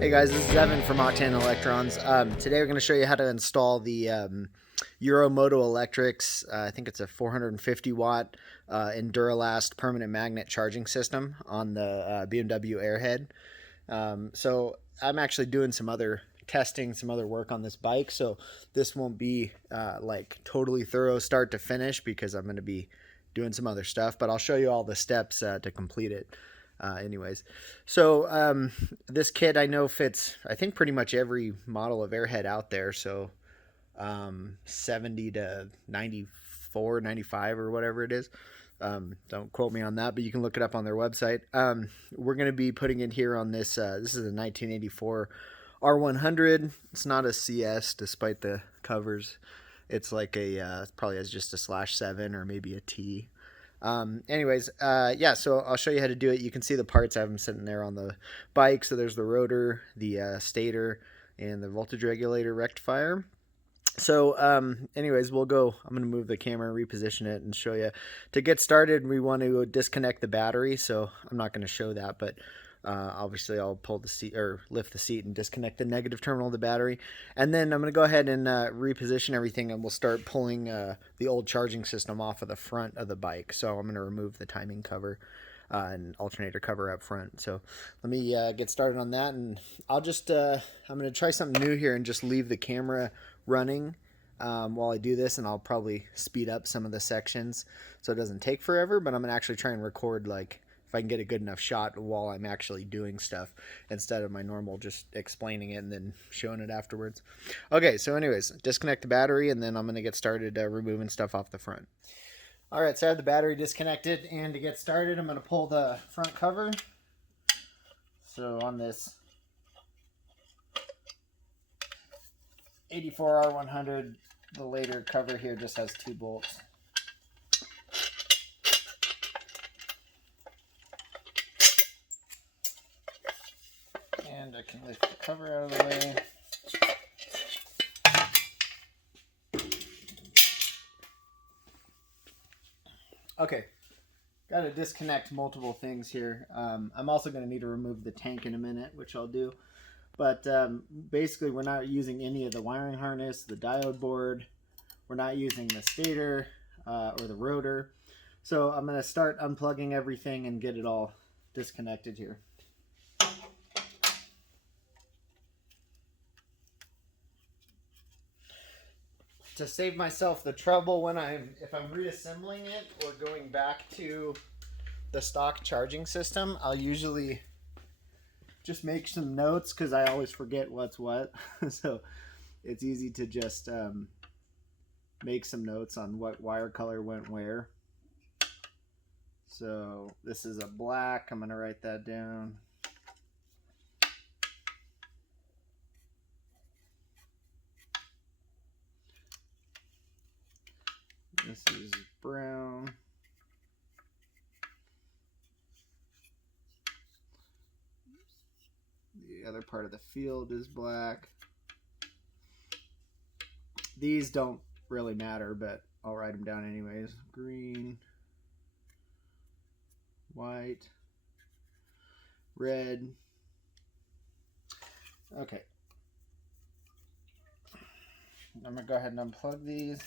Hey guys, this is Evan from Octane Electrons. Today we're going to show you how to install the Euro Moto Electrics. I think it's a 450 watt Enduralast permanent magnet charging system on the BMW Airhead. So I'm actually doing some other testing, some other work on this bike, so this won't be like totally thorough start to finish because I'm going to be doing some other stuff, but I'll show you all the steps to complete it. Anyways, so this kit I know fits, I think, pretty much every model of Airhead out there. So 70 to 94, 95 or whatever it is. Don't quote me on that, but you can look it up on their website. We're going to be putting it here on this. This is a 1984 R100. It's not a CS despite the covers. It's like a, probably has just a /7 or maybe a T. Anyways, yeah, so I'll show you how to do it. You can see the parts I have them sitting there on the bike. So there's the rotor, the stator, and the voltage regulator rectifier. So anyways, we'll go, I'm going to move the camera, reposition it, and show you. To get started, we want to disconnect the battery, so I'm not going to show that, but obviously I'll pull the seat or lift the seat and disconnect the negative terminal of the battery. And then I'm going to go ahead and reposition everything, and we'll start pulling the old charging system off of the front of the bike. So I'm going to remove the timing cover and alternator cover up front. So let me get started on that, and I'll just, I'm going to try something new here and just leave the camera running while I do this, and I'll probably speed up some of the sections so it doesn't take forever, but I'm going to actually try and record, like, if I can get a good enough shot while I'm actually doing stuff instead of my normal just explaining it and then showing it afterwards. Okay, so anyways, disconnect the battery, and then I'm going to get started removing stuff off the front. All right, so I have the battery disconnected, and to get started, I'm going to pull the front cover. So on this 84 R100, the later cover here just has 2 bolts. And I can lift the cover out of the way. Okay, got to disconnect multiple things here. I'm also going to need to remove the tank in a minute, which I'll do. But basically, we're not using any of the wiring harness, the diode board. We're not using the stator or the rotor. So I'm going to start unplugging everything and get it all disconnected here. To save myself the trouble if I'm reassembling it or going back to the stock charging system, I'll usually just make some notes because I always forget what's what. So it's easy to just make some notes on what wire color went where. So this is a black. I'm going to write that down. This is brown. The other part of the field is black. These don't really matter, but I'll write them down anyways. Green, white, red. Okay. I'm going to go ahead and unplug these.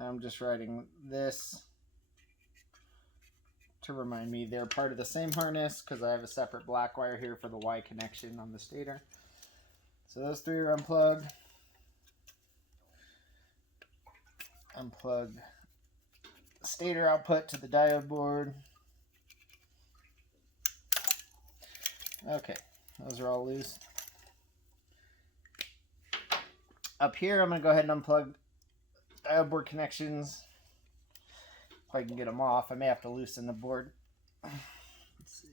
I'm just writing this to remind me they're part of the same harness because I have a separate black wire here for the Y connection on the stator. So those 3 are unplugged. Unplug stator output to the diode board. Okay, those are all loose. Up here, I'm going to go ahead and unplug diode board connections. If I can get them off, I may have to loosen the board. Let's see.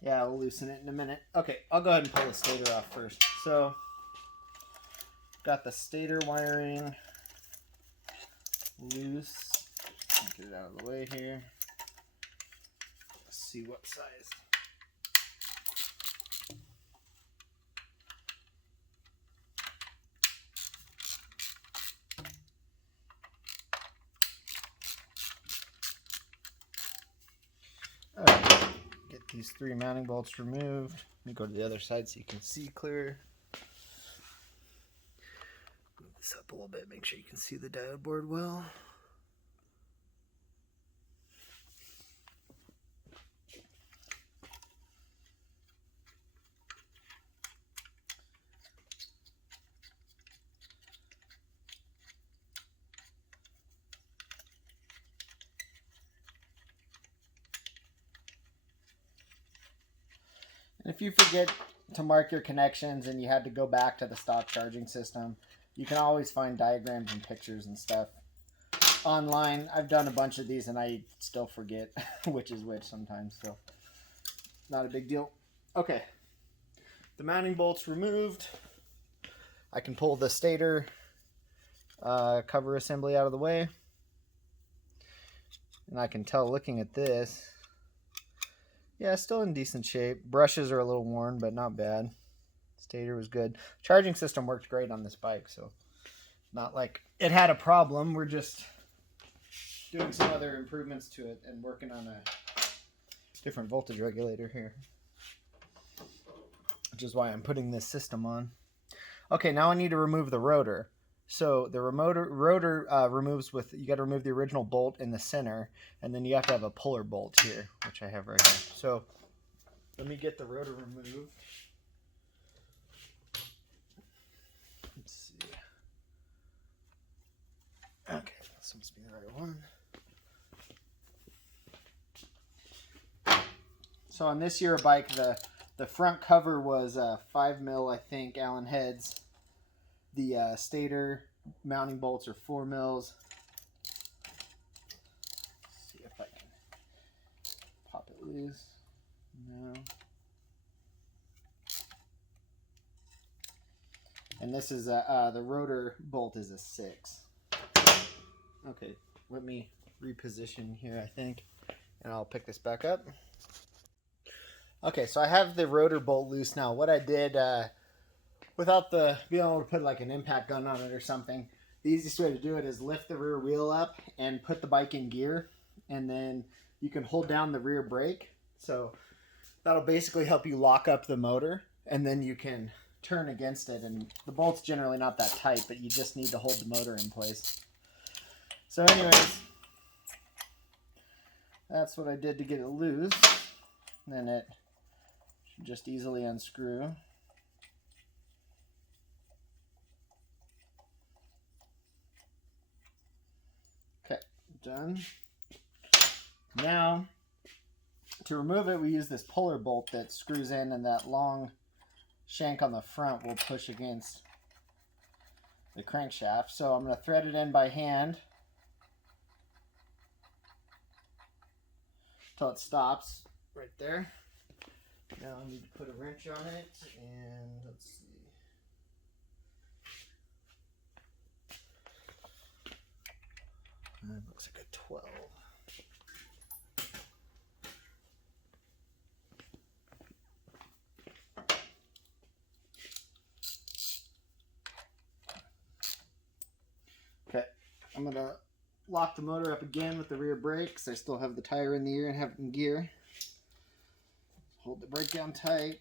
Yeah, I'll loosen it in a minute. Okay, I'll go ahead and pull the stator off first. So, got the stator wiring loose. Get it out of the way here. Let's see what size. these 3 mounting bolts removed. Let me go to the other side so you can see clear. Move this up a little bit, make sure you can see the diode board well. And if you forget to mark your connections and you had to go back to the stock charging system, you can always find diagrams and pictures and stuff online. I've done a bunch of these and I still forget which is which sometimes, so not a big deal. Okay, the mounting bolts removed. I can pull the stator cover assembly out of the way, and I can tell looking at this, yeah, still in decent shape. Brushes are a little worn, but not bad. Stator was good. Charging system worked great on this bike, so not like it had a problem. We're just doing some other improvements to it and working on a different voltage regulator here, which is why I'm putting this system on. Okay, now I need to remove the rotor. So the rotor removes with, you got to remove the original bolt in the center, and then you have to have a puller bolt here, which I have right here. So let me get the rotor removed. Let's see. Okay, this must be the right one. So on this Euro bike, the front cover was 5 mil, I think, Allen heads. The stator mounting bolts are 4 mils. Let's see if I can pop it loose. No. And this is the rotor bolt is a 6. Okay, let me reposition here, I think, and I'll pick this back up. Okay, so I have the rotor bolt loose now. What I did, without being able to put like an impact gun on it or something, the easiest way to do it is lift the rear wheel up and put the bike in gear, and then you can hold down the rear brake. So that'll basically help you lock up the motor, and then you can turn against it. And the bolt's generally not that tight, but you just need to hold the motor in place. So anyways, that's what I did to get it loose. And then it should just easily unscrew. Done. Now, to remove it, we use this puller bolt that screws in, and that long shank on the front will push against the crankshaft. So I'm going to thread it in by hand until it stops right there. Now I need to put a wrench on it, and let's see. It looks like a 12. Okay, I'm going to lock the motor up again with the rear brakes. I still have the tire in the ear and have it in gear. Hold the brake down tight.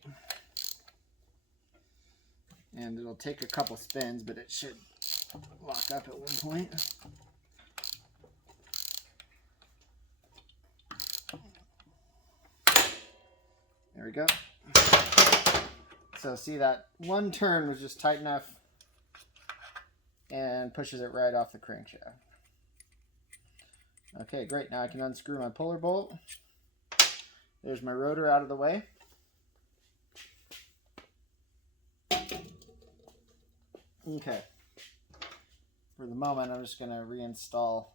And it'll take a couple spins, but it should lock up at one point. There we go. So see, that one turn was just tight enough and pushes it right off the crankshaft. Okay, great. Now I can unscrew my puller bolt. There's my rotor out of the way. Okay. For the moment, I'm just going to reinstall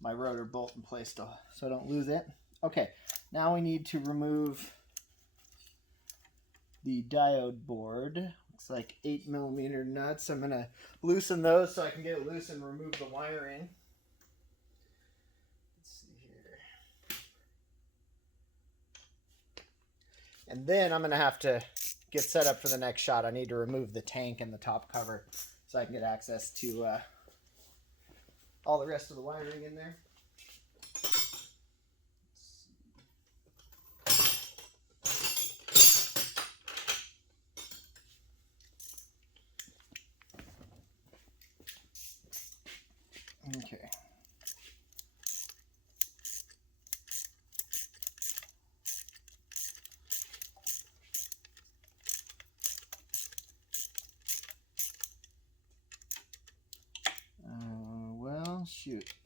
my rotor bolt in place so I don't lose it. Okay, now we need to remove the diode board. Looks like 8mm nuts. I'm going to loosen those so I can get it loose and remove the wiring. Let's see here. And then I'm going to have to get set up for the next shot. I need to remove the tank and the top cover so I can get access to all the rest of the wiring in there.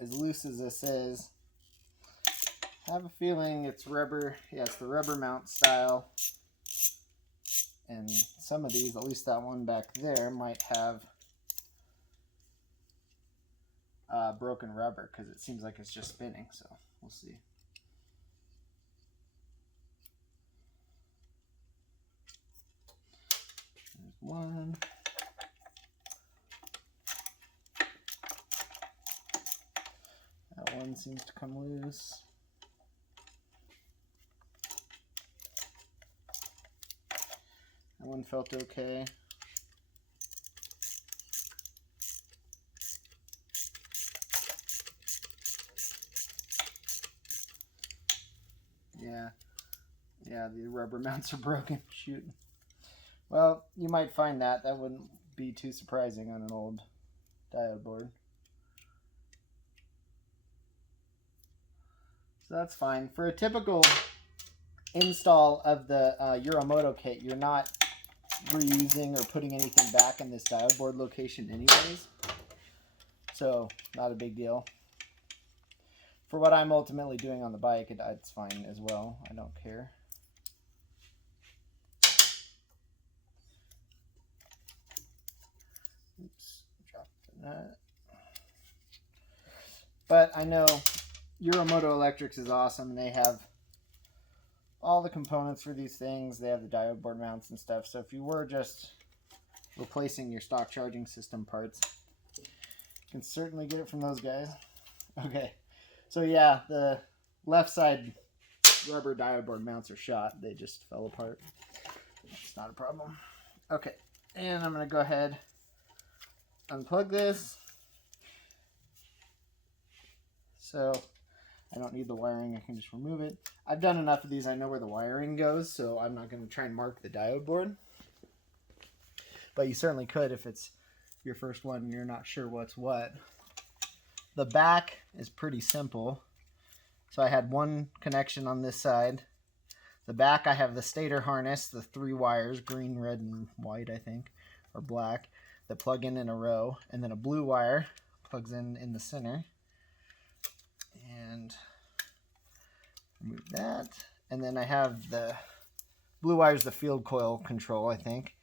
as loose as this is, I have a feeling it's rubber. Yeah, it's the rubber mount style. And some of these, at least that one back there, might have broken rubber because it seems like it's just spinning. So we'll see. There's one. That one seems to come loose. That one felt okay. Yeah, the rubber mounts are broken. Shoot. Well, you might find that. That wouldn't be too surprising on an old diode board. So that's fine. For a typical install of the Euro Moto kit, you're not reusing or putting anything back in this diode board location anyways. So, not a big deal. For what I'm ultimately doing on the bike, it's fine as well. I don't care. Oops, dropped the nut. But I know Euro Moto Electrics is awesome. They have all the components for these things. They have the diode board mounts and stuff. So if you were just replacing your stock charging system parts, you can certainly get it from those guys. Okay, so yeah, the left side rubber diode board mounts are shot. They just fell apart. It's not a problem. Okay, and I'm going to go ahead, unplug this. So I don't need the wiring, I can just remove it. I've done enough of these, I know where the wiring goes, so I'm not going to try and mark the diode board. But you certainly could if it's your first one and you're not sure what's what. The back is pretty simple. So I had one connection on this side. The back I have the stator harness, the 3 wires, green, red, and white I think, or black, that plug in a row. And then a blue wire plugs in the center. And remove that. And then I have the blue wire's the field coil control, I think.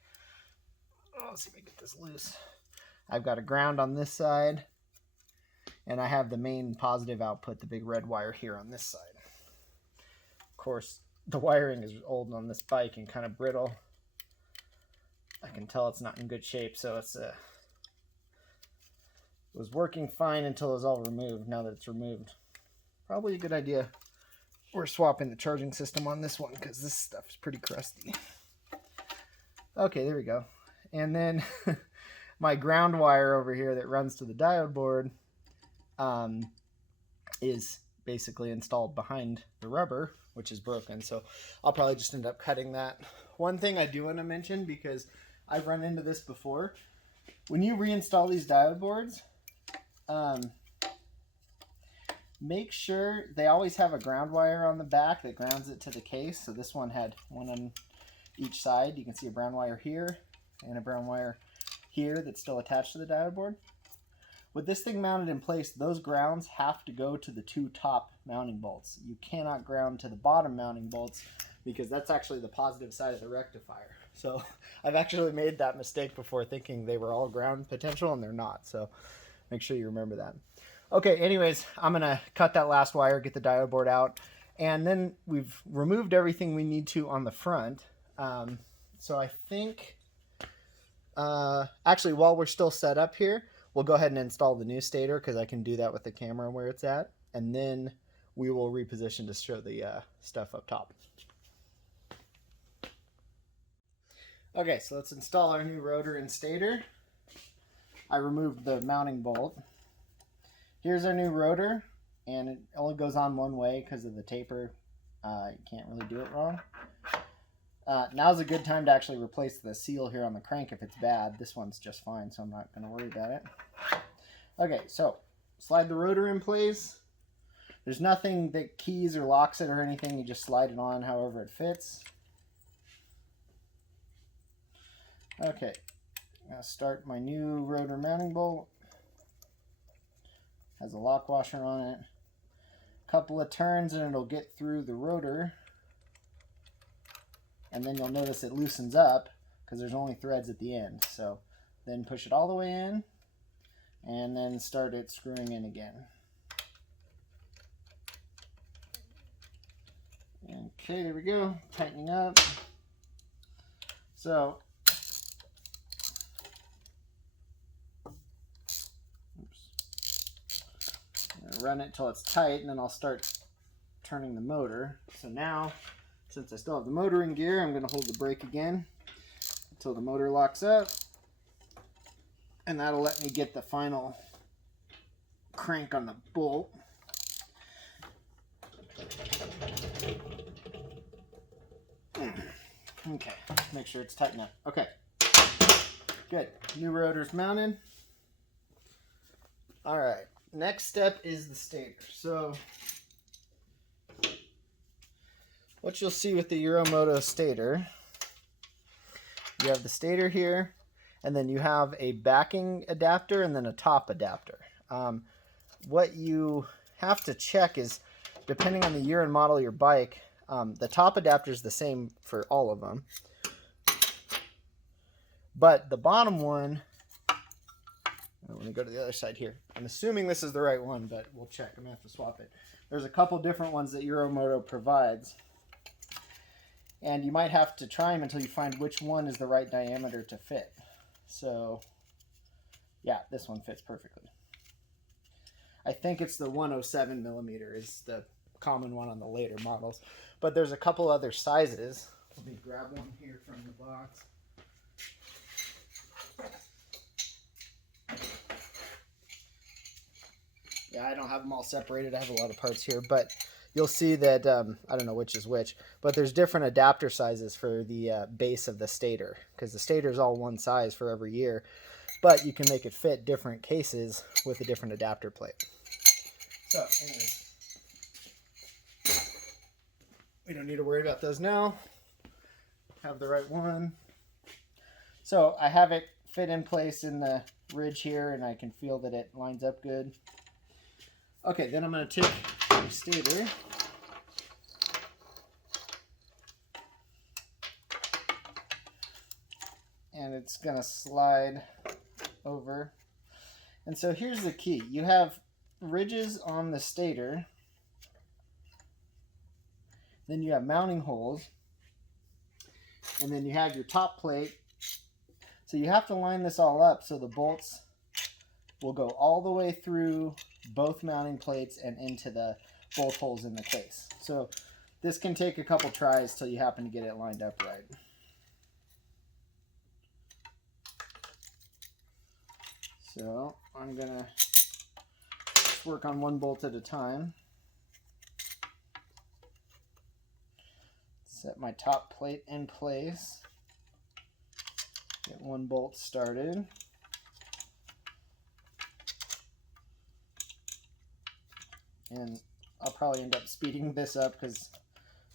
Oh, let's see if I can get this loose. I've got a ground on this side. And I have the main positive output, the big red wire here on this side. Of course, the wiring is old on this bike and kind of brittle. I can tell it's not in good shape, so it was working fine until it was all removed. Now that it's removed, probably a good idea. We're swapping the charging system on this one because this stuff is pretty crusty. Okay, there we go. And then my ground wire over here that runs to the diode board is basically installed behind the rubber, which is broken. So I'll probably just end up cutting that. One thing I do want to mention, because I've run into this before, when you reinstall these diode boards, make sure they always have a ground wire on the back that grounds it to the case. So this one had one on each side. You can see a brown wire here and a brown wire here that's still attached to the diode board. With this thing mounted in place, those grounds have to go to the 2 top mounting bolts. You cannot ground to the bottom mounting bolts because that's actually the positive side of the rectifier. So I've actually made that mistake before, thinking they were all ground potential, and they're not. So make sure you remember that. Okay, anyways, I'm going to cut that last wire, get the diode board out, and then we've removed everything we need to on the front. So I think, actually, while we're still set up here, we'll go ahead and install the new stator because I can do that with the camera where it's at, and then we will reposition to show the stuff up top. Okay, so let's install our new rotor and stator. I removed the mounting bolt. Here's our new rotor, and it only goes on one way because of the taper. You can't really do it wrong. Now's a good time to actually replace the seal here on the crank if it's bad. This one's just fine, so I'm not going to worry about it. Okay, so slide the rotor in place. There's nothing that keys or locks it or anything. You just slide it on however it fits. Okay, I'm going to start my new rotor mounting bolt. Has a lock washer on it. Couple of turns and it'll get through the rotor, and then you'll notice it loosens up because there's only threads at the end. So then push it all the way in and then start it screwing in again. Okay, there we go, tightening up. So run it till it's tight, and then I'll start turning the motor. So now, since I still have the motor in gear, I'm going to hold the brake again until the motor locks up, and that'll let me get the final crank on the bolt. Okay, make sure it's tight enough. Okay, good. New rotor's mounted. All right. Next step is the stator. So what you'll see with the Euro Moto stator, you have the stator here, and then you have a backing adapter and then a top adapter. What you have to check is, depending on the year and model of your bike, the top adapter is the same for all of them, but the bottom one, let me go to the other side here. I'm assuming this is the right one, but we'll check. I'm going to have to swap it. There's a couple different ones that Euro Moto provides, and you might have to try them until you find which one is the right diameter to fit. So, yeah, this one fits perfectly. I think it's the 107 millimeter is the common one on the later models, but there's a couple other sizes. Let me grab one here from the box. Yeah, I don't have them all separated. I have a lot of parts here, but you'll see that, I don't know which is which, but there's different adapter sizes for the base of the stator, because the stator is all one size for every year, but you can make it fit different cases with a different adapter plate. So, anyways, we don't need to worry about those now. Have the right one. So I have it fit in place in the ridge here, and I can feel that it lines up good. Okay, then I'm going to take the stator and it's going to slide over. And so here's the key. You have ridges on the stator, then you have mounting holes, and then you have your top plate. So you have to line this all up so the bolts will go all the way through both mounting plates and into the bolt holes in the case. So this can take a couple tries till you happen to get it lined up right. So I'm gonna just work on one bolt at a time. Set my top plate in place. Get one bolt started. And I'll probably end up speeding this up because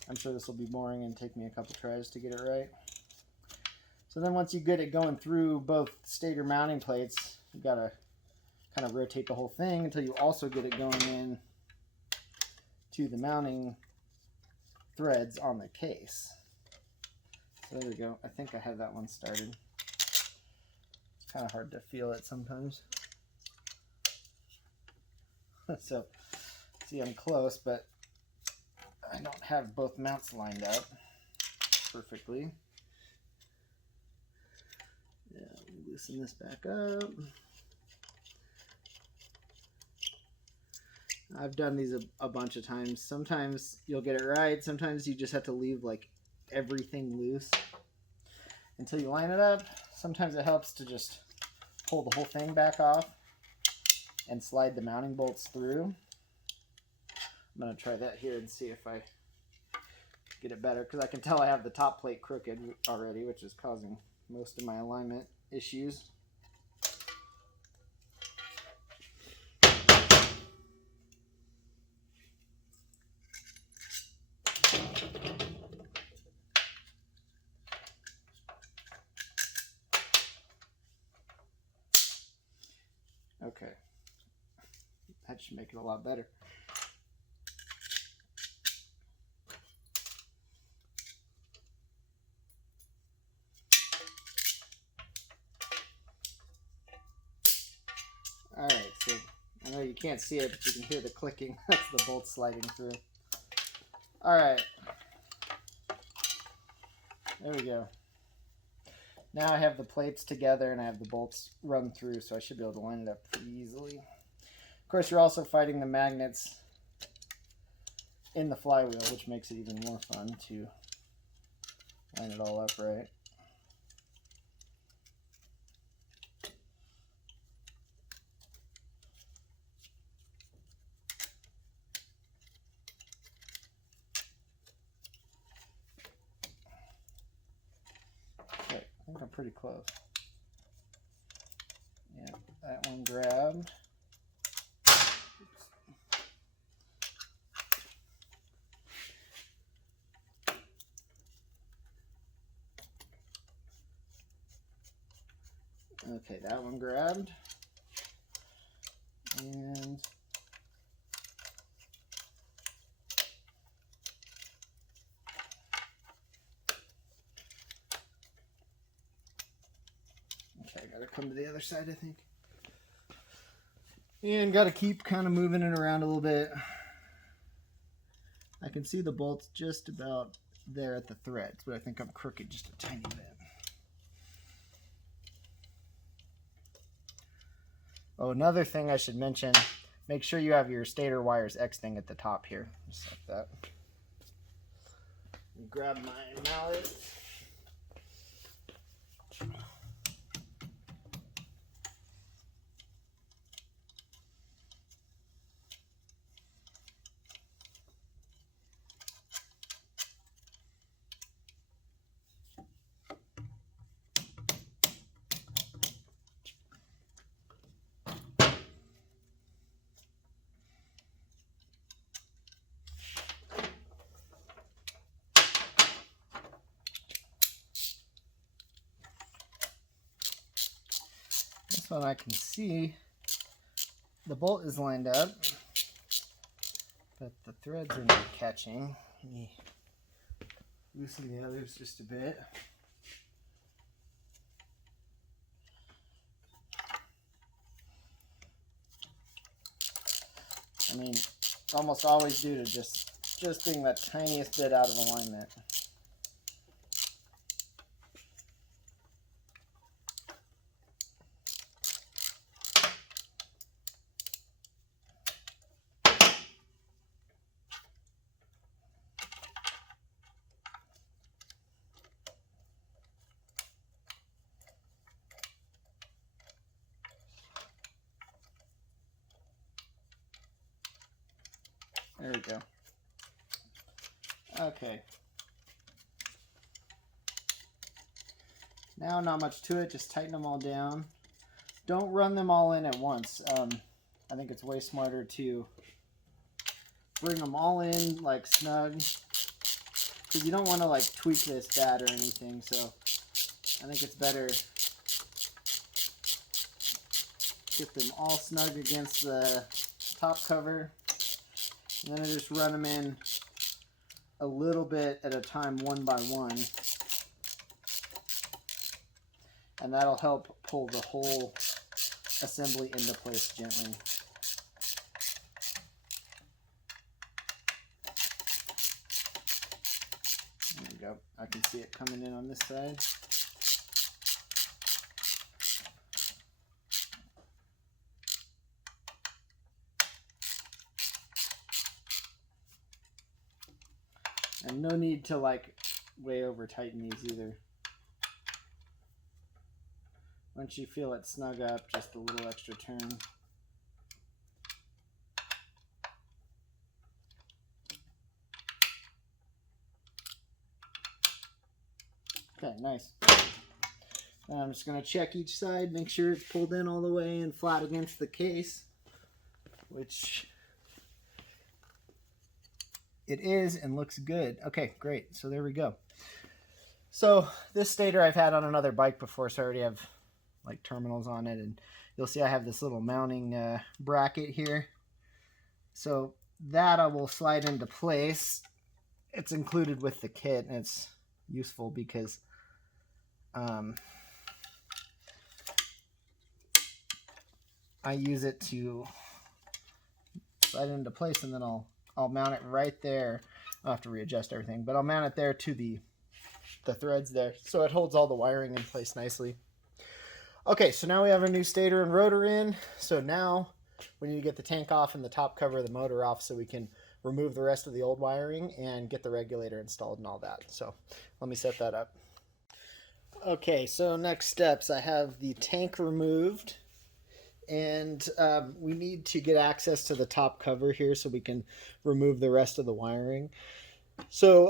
I'm sure this will be boring and take me a couple tries to get it right. So then once you get it going through both stator mounting plates, you've got to kind of rotate the whole thing until you also get it going in to the mounting threads on the case. So there we go. I think I have that one started. It's kind of hard to feel it sometimes. So, see, I'm close, but I don't have both mounts lined up perfectly. Yeah, let me loosen this back up. I've done these a bunch of times. Sometimes you'll get it right. Sometimes you just have to leave like everything loose until you line it up. Sometimes it helps to just pull the whole thing back off and slide the mounting bolts through. I'm going to try that here and see if I get it better, because I can tell I have the top plate crooked already, which is causing most of my alignment issues. Okay, That should make it a lot better. Alright, so I know you can't see it, but you can hear the clicking. That's the bolt sliding through. Alright. There we go. Now I have the plates together and I have the bolts run through, so I should be able to line it up pretty easily. Of course, you're also fighting the magnets in the flywheel, which makes it even more fun to line it all up right. Okay, I think I'm pretty close. Yeah, that one grabbed. Okay, that one grabbed. And okay, I gotta come to the other side, I think. And gotta keep kind of moving it around a little bit. I can see the bolts just about there at the threads, but I think I'm crooked just a tiny bit. Oh, another thing I should mention, make sure you have your stator wires X-thing at the top here, just like that. Grab my mallet. This one I can see the bolt is lined up, but the threads are not catching. Let me loosen the others just a bit. I mean, it's almost always due to just being that tiniest bit out of alignment. There we go. Okay. Now not much to it, just tighten them all down. Don't run them all in at once. I think it's way smarter to bring them all in like snug, because you don't want to like tweak this bad or anything, so I think it's better get them all snug against the top cover. And then I just run them in a little bit at a time, one by one. And that'll help pull the whole assembly into place gently. There we go. I can see it coming in on this side. And no need to like way over tighten these either. Once you feel it snug up, just a little extra turn. Okay, nice. And I'm just going to check each side, make sure it's pulled in all the way and flat against the case, which it is and looks good. Okay, great. So there we go. So this stator I've had on another bike before, so I already have like terminals on it, and you'll see I have this little mounting bracket here So that I will slide into place. It's included with the kit, and it's useful because I use it to slide it into place, and then I'll mount it right there. I'll have to readjust everything, but I'll mount it there to the threads there, so it holds all the wiring in place nicely. Okay, so now we have our new stator and rotor in. So now we need to get the tank off and the top cover of the motor off so we can remove the rest of the old wiring and get the regulator installed and all that. So let me set that up. Okay, so next steps, I have the tank removed, and we need to get access to the top cover here so we can remove the rest of the wiring. So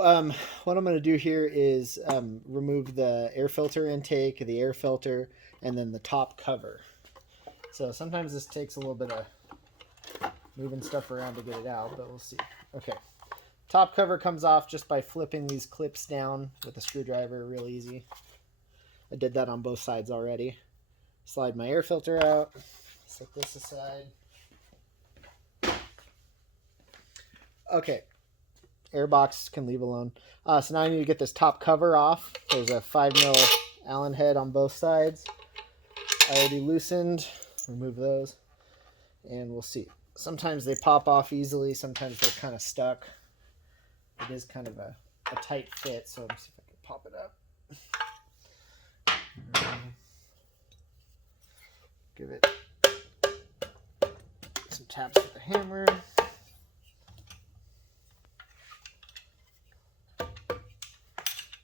what I'm going to do here is remove the air filter intake, the air filter, and then the top cover. So sometimes this takes a little bit of moving stuff around to get it out, but we'll see. Okay, top cover comes off just by flipping these clips down with a screwdriver, real easy. I did that on both sides already. Slide my air filter out, set this aside. Okay, air box can leave alone. So now I need to get this top cover off. There's a 5mm Allen head on both sides. I already loosened. Remove those, and we'll see. Sometimes they pop off easily, sometimes they're kind of stuck. It is kind of a tight fit, so let's see if I can pop it up. Give it some taps with the hammer.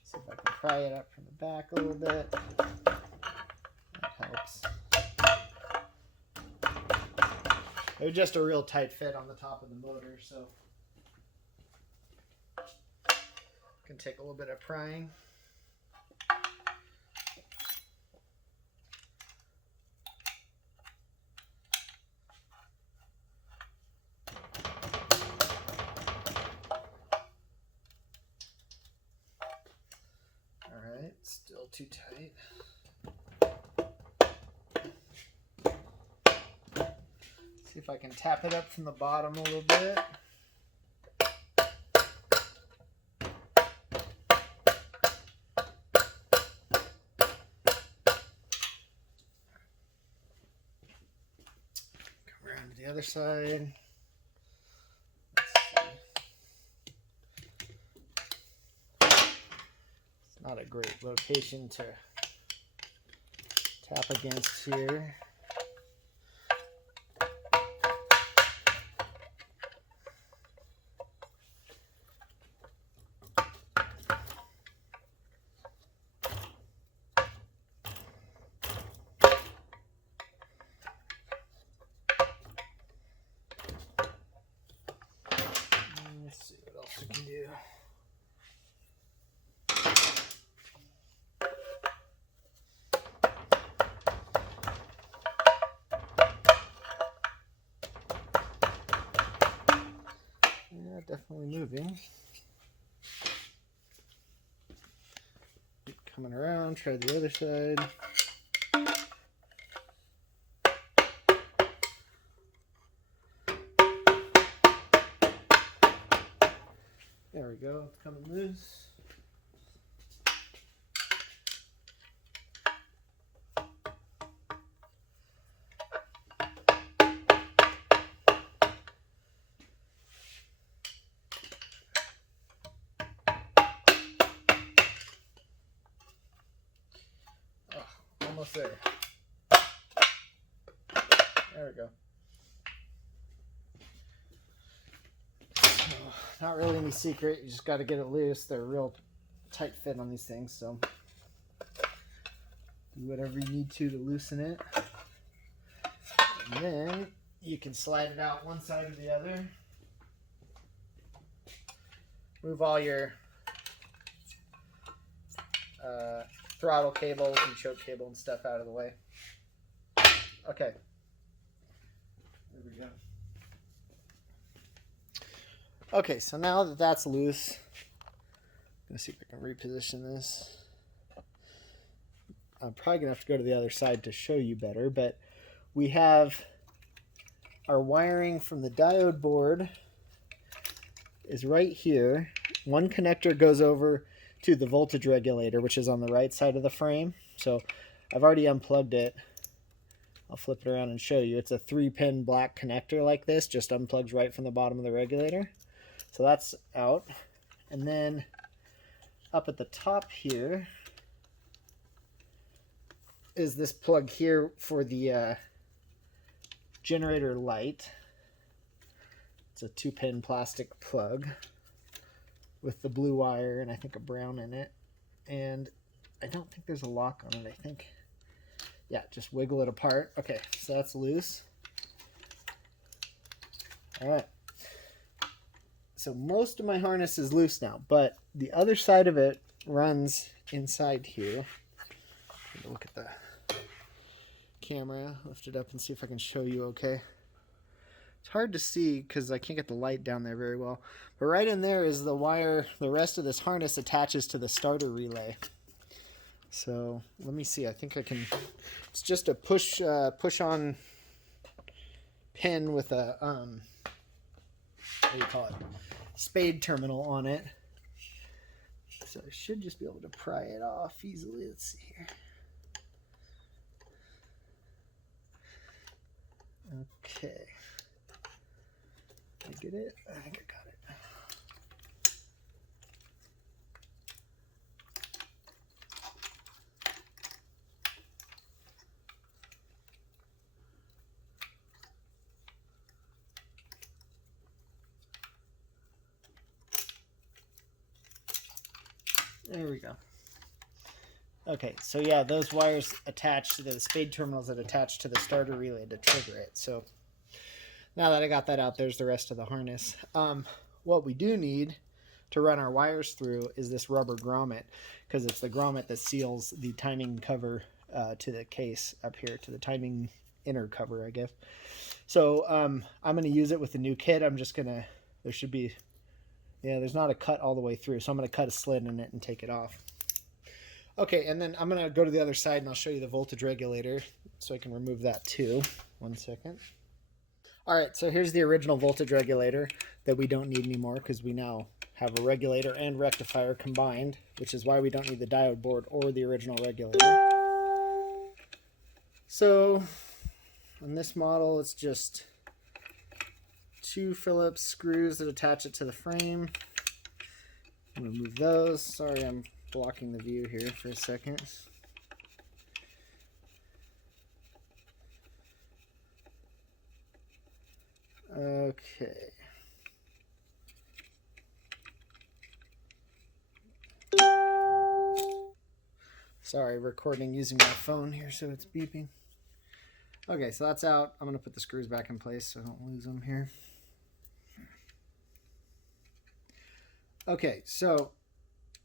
See if I can pry it up from the back a little bit. That helps. They're just a real tight fit on the top of the motor, so it can take a little bit of prying. Alright, still too tight. See if I can tap it up from the bottom a little bit. Come around to the other side. It's not a great location to tap against here. Let's see what else we can do. Yeah, definitely moving. Keep coming around, try the other side. There we go, it's coming loose. Oh, almost there. There we go. Not really any secret, you just got to get it loose. They're a real tight fit on these things, so do whatever you need to loosen it. And then you can slide it out one side or the other. Move all your throttle cables and choke cable and stuff out of the way. Okay. There we go. Okay, so now that that's loose, I'm going to see if I can reposition this. I'm probably going to have to go to the other side to show you better, but we have our wiring from the diode board is right here. One connector goes over to the voltage regulator, which is on the right side of the frame. So I've already unplugged it. I'll flip it around and show you. It's a 3-pin black connector like this, just unplugs right from the bottom of the regulator. So that's out. And then up at the top here is this plug here for the generator light. It's a 2-pin plastic plug with the blue wire and I think a brown in it. And I don't think there's a lock on it, I think. Yeah, just wiggle it apart. Okay, so that's loose. All right. So most of my harness is loose now, but the other side of it runs inside here. Look at the camera. Lift it up and see if I can show you okay. It's hard to see because I can't get the light down there very well. But right in there is the wire. The rest of this harness attaches to the starter relay. So let me see. I think I can. It's just a push on pin with a what do you call it? Spade terminal on it. So I should just be able to pry it off easily. Let's see here. Okay. Did I get it? I think I got it. There we go. Okay, so yeah, those wires attach to the spade terminals that attach to the starter relay to trigger it. So now that I got that out, there's the rest of the harness. What we do need to run our wires through is this rubber grommet, because it's the grommet that seals the timing cover to the case up here, to the timing inner cover, I guess. So I'm going to use it with the new kit. I'm just going to, there should be, yeah, there's not a cut all the way through, so I'm going to cut a slit in it and take it off. Okay, and then I'm going to go to the other side and I'll show you the voltage regulator so I can remove that too. 1 second. All right, so here's the original voltage regulator that we don't need anymore because we now have a regulator and rectifier combined, which is why we don't need the diode board or the original regulator. So on this model, it's just 2 Phillips screws that attach it to the frame. I'm going to move those. Sorry, I'm blocking the view here for a second. Okay. Sorry, recording using my phone here, so it's beeping. Okay, so that's out. I'm going to put the screws back in place so I don't lose them here. Okay, so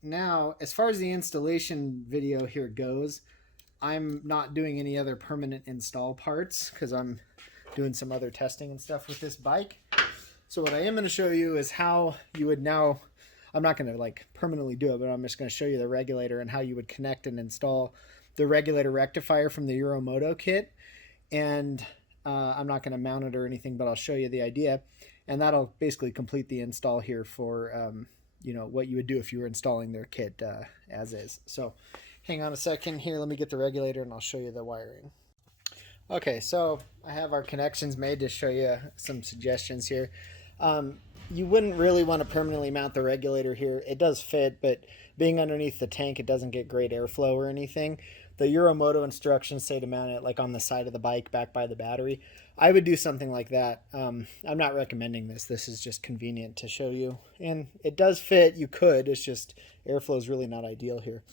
now as far as the installation video here goes, I'm not doing any other permanent install parts because I'm doing some other testing and stuff with this bike. So what I am going to show you is how you would now, I'm not going to like permanently do it, but I'm just going to show you the regulator and how you would connect and install the regulator rectifier from the Euro Moto kit. And I'm not going to mount it or anything, but I'll show you the idea. And that'll basically complete the install here for, you know, what you would do if you were installing their kit as is. So hang on a second here. Let me get the regulator and I'll show you the wiring. Okay, so I have our connections made to show you some suggestions here. You wouldn't really want to permanently mount the regulator here. It does fit, but being underneath the tank, it doesn't get great airflow or anything. The Euro Moto instructions say to mount it like on the side of the bike back by the battery. I would do something like that. I'm not recommending this. This is just convenient to show you. And it does fit. You could. It's just airflow is really not ideal here.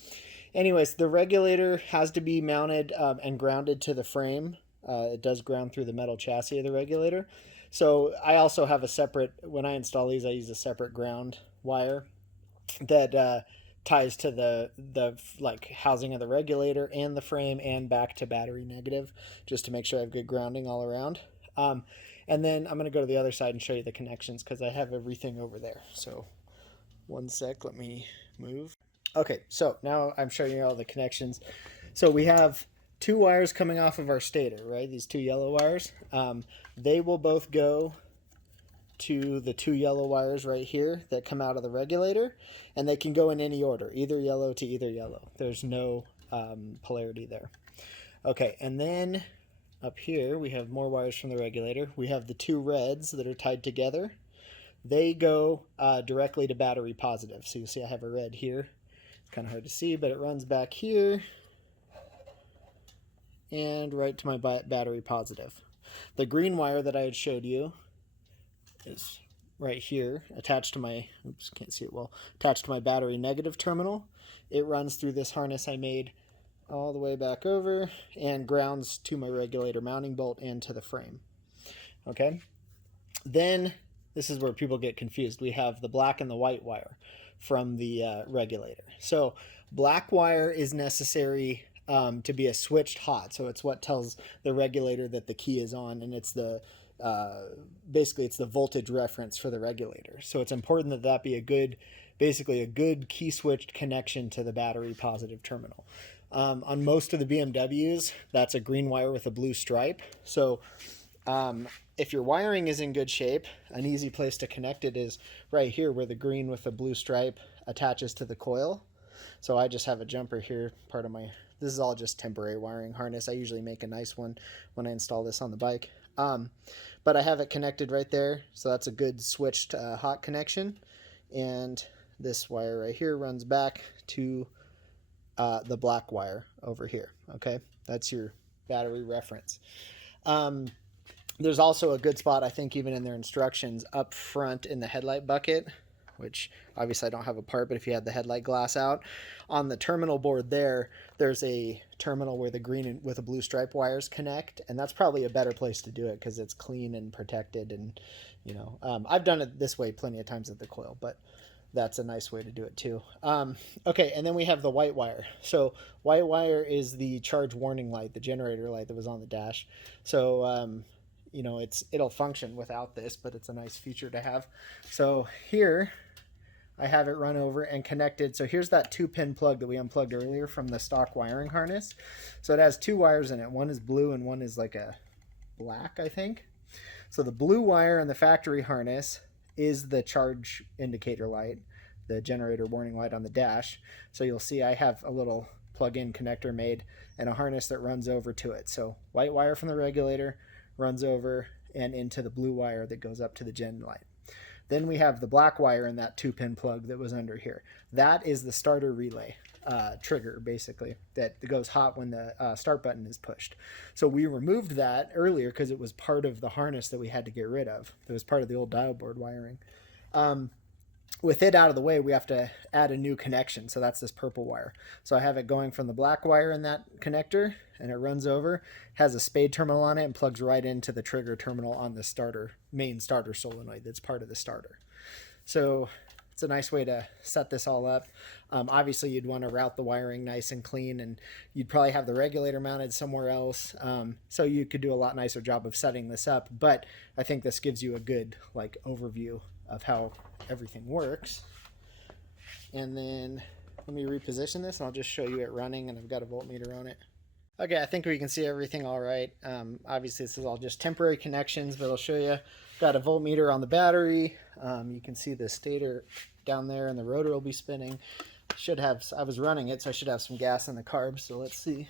Anyways, the regulator has to be mounted and grounded to the frame. It does ground through the metal chassis of the regulator. So I also have a separate, when I install these, I use a separate ground wire that ties to the like housing of the regulator and the frame and back to battery negative, just to make sure I have good grounding all around. And then I'm going to go to the other side and show you the connections because I have everything over there. So 1 sec, let me move. Okay, so now I'm showing you all the connections. So we have two wires coming off of our stator, right? These two yellow wires. They will both go to the two yellow wires right here that come out of the regulator, and they can go in any order, either yellow to either yellow. There's no polarity there. Okay, and then up here we have more wires from the regulator. We have the two reds that are tied together. They go directly to battery positive. So you'll see I have a red here. Kind of hard to see, but it runs back here and right to my battery positive. The green wire that I had showed you is right here, attached to my, oops, can't see it well, attached to my battery negative terminal. It runs through this harness I made all the way back over and grounds to my regulator mounting bolt and to the frame. Okay, then this is where people get confused. We have the black and the white wire from the regulator. So black wire is necessary to be a switched hot. So it's what tells the regulator that the key is on, and it's the basically it's the voltage reference for the regulator. So it's important that that be a good, basically a good key switched connection to the battery positive terminal. On most of the BMWs, that's a green wire with a blue stripe. So if your wiring is in good shape, an easy place to connect it is right here where the green with the blue stripe attaches to the coil. So I just have a jumper here, part of my, this is all just temporary wiring harness. I usually make a nice one when I install this on the bike. But I have it connected right there, so that's a good switched hot connection. And this wire right here runs back to the black wire over here. Okay, that's your battery reference. There's also a good spot, I think, even in their instructions up front in the headlight bucket, which obviously I don't have a part, but if you had the headlight glass out, on the terminal board there's a terminal where the green with the blue stripe wires connect, and that's probably a better place to do it because it's clean and protected. And you know, I've done it this way plenty of times at the coil, but that's a nice way to do it too. Okay, and then we have the white wire. So white wire is the charge warning light, the generator light that was on the dash. So you know, it'll function without this, but it's a nice feature to have. So here I have it run over and connected. So here's that 2-pin plug that we unplugged earlier from the stock wiring harness. So it has two wires in it. One is blue and one is like a black, I think. So the blue wire in the factory harness is the charge indicator light, the generator warning light on the dash. So you'll see I have a little plug-in connector made and a harness that runs over to it. So white wire from the regulator runs over and into the blue wire that goes up to the gen light. Then we have the black wire in that 2-pin plug that was under here. That is the starter relay trigger, basically, that goes hot when the start button is pushed. So we removed that earlier because it was part of the harness that we had to get rid of. It was part of the old dial board wiring. With it out of the way, we have to add a new connection. So that's this purple wire. So I have it going from the black wire in that connector, and it runs over, has a spade terminal on it, and plugs right into the trigger terminal on the starter, main starter solenoid that's part of the starter. So it's a nice way to set this all up. Obviously, you'd want to route the wiring nice and clean, and you'd probably have the regulator mounted somewhere else. So you could do a lot nicer job of setting this up. But I think this gives you a good overview of how everything works. And then let me reposition this and I'll just show you it running, and I've got a voltmeter on it. Okay, I think we can see everything all right. Obviously this is all just temporary connections, but I'll show you. Got a voltmeter on the battery. You can see the stator down there and the rotor will be spinning. Should have, I was running it, so I should have some gas in the carb, so let's see.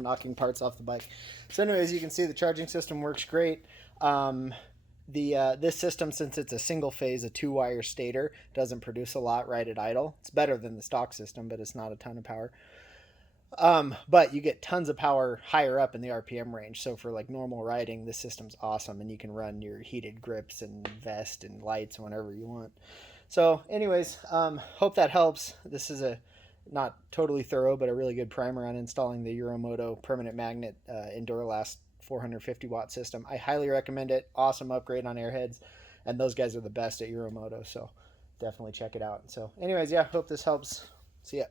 Knocking parts off the bike. So anyways, you can see the charging system works great. This system, since it's a single phase, a 2-wire stator, doesn't produce a lot right at idle. It's better than the stock system, but it's not a ton of power. But you get tons of power higher up in the RPM range. So for like normal riding, this system's awesome, and you can run your heated grips and vest and lights whenever you want. So anyways, hope that helps. This is a not totally thorough, but a really good primer on installing the Euro Moto permanent magnet Enduralast 450 watt system. I highly recommend it. Awesome upgrade on Airheads, and those guys are the best at Euro Moto. So definitely check it out. So anyways, yeah, hope this helps. See ya.